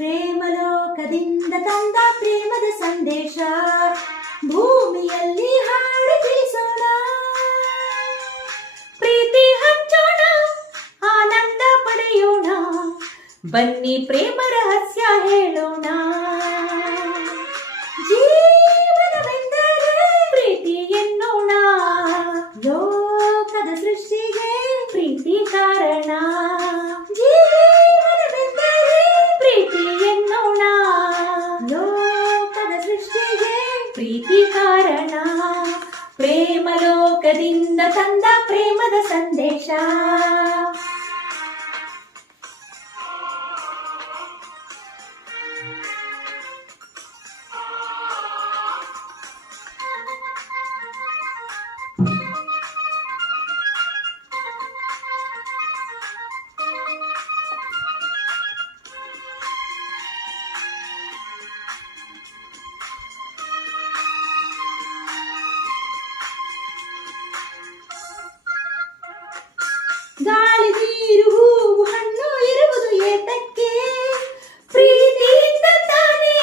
ಪ್ರೇಮ ಲೋಕದಿಂದ ತಂದ ಪ್ರೇಮದ ಸಂದೇಶ ಭೂಮಿಯಲ್ಲಿ ಹಾಡಿ ತಿಳಿಸೋಣ. ಪ್ರೀತಿ ಹಂಚೋಣ, ಆನಂದ ಪಡೆಯೋಣ, ಬನ್ನಿ ಪ್ರೇಮ ರಹಸ್ಯ ಹೇಳೋಣ. ಜೀವನವೆಂದರೆ ಪ್ರೀತಿ ಎನ್ನೋಣ, ಲೋಕದ ಸೃಷ್ಟಿಗೆ ಪ್ರೀತಿ ಕಾರಣ. ಜೀವನವೆಂದರೆ ಪ್ರೀತಿ ಎನ್ನೋಣ, ಲೋಕದ ಸೃಷ್ಟಿಗೆ ಪ್ರೀತಿ ಕಾರಣ. ಪ್ರೇಮ ಲೋಕದಿಂದ ತಂದ ಪ್ರೇಮದ ಸಂದೇಶ. ಗಾಳಿ ನೀರು ಹೂವು ಹಣ್ಣು ಇರುವುದು ಏತಕ್ಕೆ? ಪ್ರೀತಿಯಿಂದ ತಾನೇ,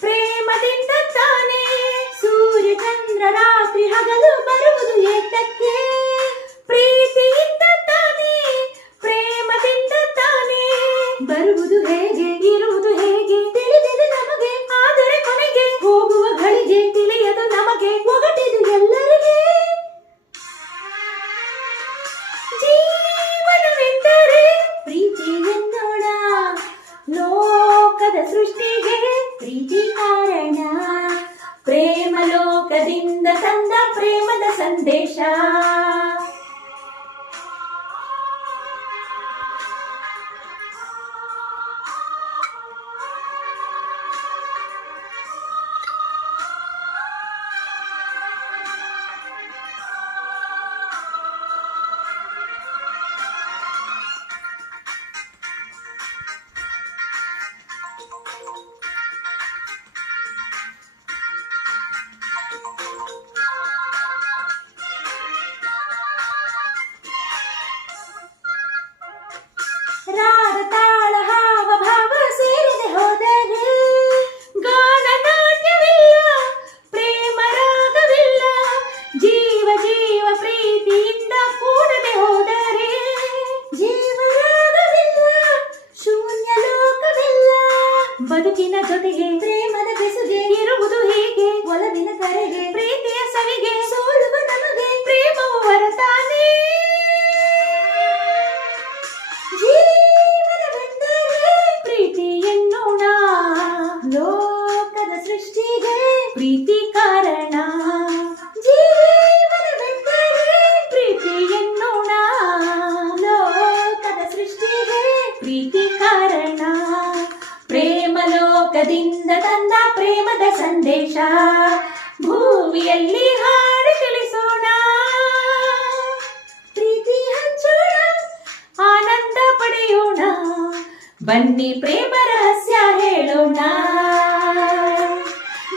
ಪ್ರೇಮದಿಂದ ತಾನೇ. ಸೂರ್ಯ ಚಂದ್ರ ರಾತ್ರಿ ಹಗಲು ಬರುವುದು ಏತಕ್ಕೆ? ಪ್ರೀತಿಯಿಂದ ತಾನೇ, ಪ್ರೇಮದಿಂದ ತಾನೇ. ಬರುವುದು ಹೇಗೆ, ಇರುವುದು ಹೇಗೆ ತಿಳಿದಿದೆ ನಮಗೆ, ಆದರೆ ಕೊನೆಗೆ ಹೋಗುವ ಗಳಿಗೆ ತಿಳಿಯದು ನಮಗೆ. ಒಗಟಿದು ಎಲ್ಲರಿಗೆ. ಜೀವನವೆಂದರೆ ಪ್ರೀತಿ ಎನ್ನೋಣ, ಲೋಕದ ಸೃಷ್ಟಿಗೆ ಪ್ರೀತಿ ಕಾರಣ. ಪ್ರೇಮ ಲೋಕದಿಂದ ತಂದ ಪ್ರೇಮದ ಸಂದೇಶ. ರಾಗ ತಾಳ ಹಾವ ಭಾವ ಸೇರಿದೆ ಹೋದರೆ ಗಾನ ನಾಟ್ಯವಿಲ್ಲ, ಪ್ರೇಮ ರಾಗವಿಲ್ಲ. ಜೀವ ಜೀವ ಪ್ರೀತಿಯಿಂದ ಕೂಡದೆ ಹೋದರೆ ಜೀವ ರಾಗವಿಲ್ಲ, ಶೂನ್ಯ ಲೋಕವಿಲ್ಲ. ಬದುಕಿನ ಜೊತೆಗೆ ಪ್ರೇಮದ ಬೆಸುಗೆ ಇರುವುದು ಹೀಗೆ, ಒಲವಿನ ಕರೆಗೆ ಪ್ರೀತಿಯ ಸವಿಗೆ ಸೋಲುವ ನಮಗೆ ಪ್ರೇಮವು ವರತಾನೆ. ಪ್ರೀತಿ ಎನ್ನೋಣ, ಲೋಕದ ಸೃಷ್ಟಿಗೆ ಪ್ರೀತಿ ಕಾರಣ. ಜೀವನವೆಂದರೆ ಪ್ರೀತಿ ಎನ್ನೋಣ, ಲೋಕದ ಸೃಷ್ಟಿಗೆ ಪ್ರೀತಿ ಕಾರಣ. ಪ್ರೇಮ ಲೋಕದಿಂದ ತಂದ ಪ್ರೇಮದ ಸಂದೇಶ ಭೂಮಿಯಲ್ಲಿ ಹಾಡಿ ತಿಳಿಸೋಣ. ಪ್ರೀತಿ ಹಂಚೋಣ, ಆನಂದ ಪಡೆಯೋಣ, ಬನ್ನಿ ಪ್ರೇಮ ರಹಸ್ಯ ಹೇಳೋಣ.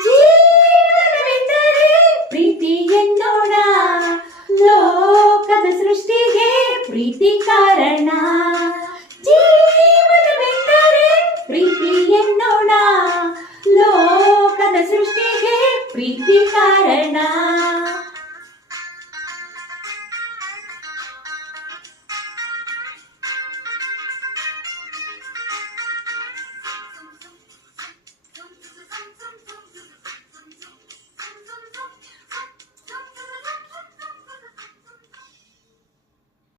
ಜೀವನವೆಂದರೆ ಪ್ರೀತಿ ಎನ್ನೋಣ, ಲೋಕದ ಸೃಷ್ಟಿಗೆ ಪ್ರೀತಿ ಕಾರಣ. ಜೀವನವೆಂದರೆ ಪ್ರೀತಿ ಎನ್ನೋಣ, ಲೋಕದ ಸೃಷ್ಟಿಗೆ ಪ್ರೀತಿ ಕಾರಣ.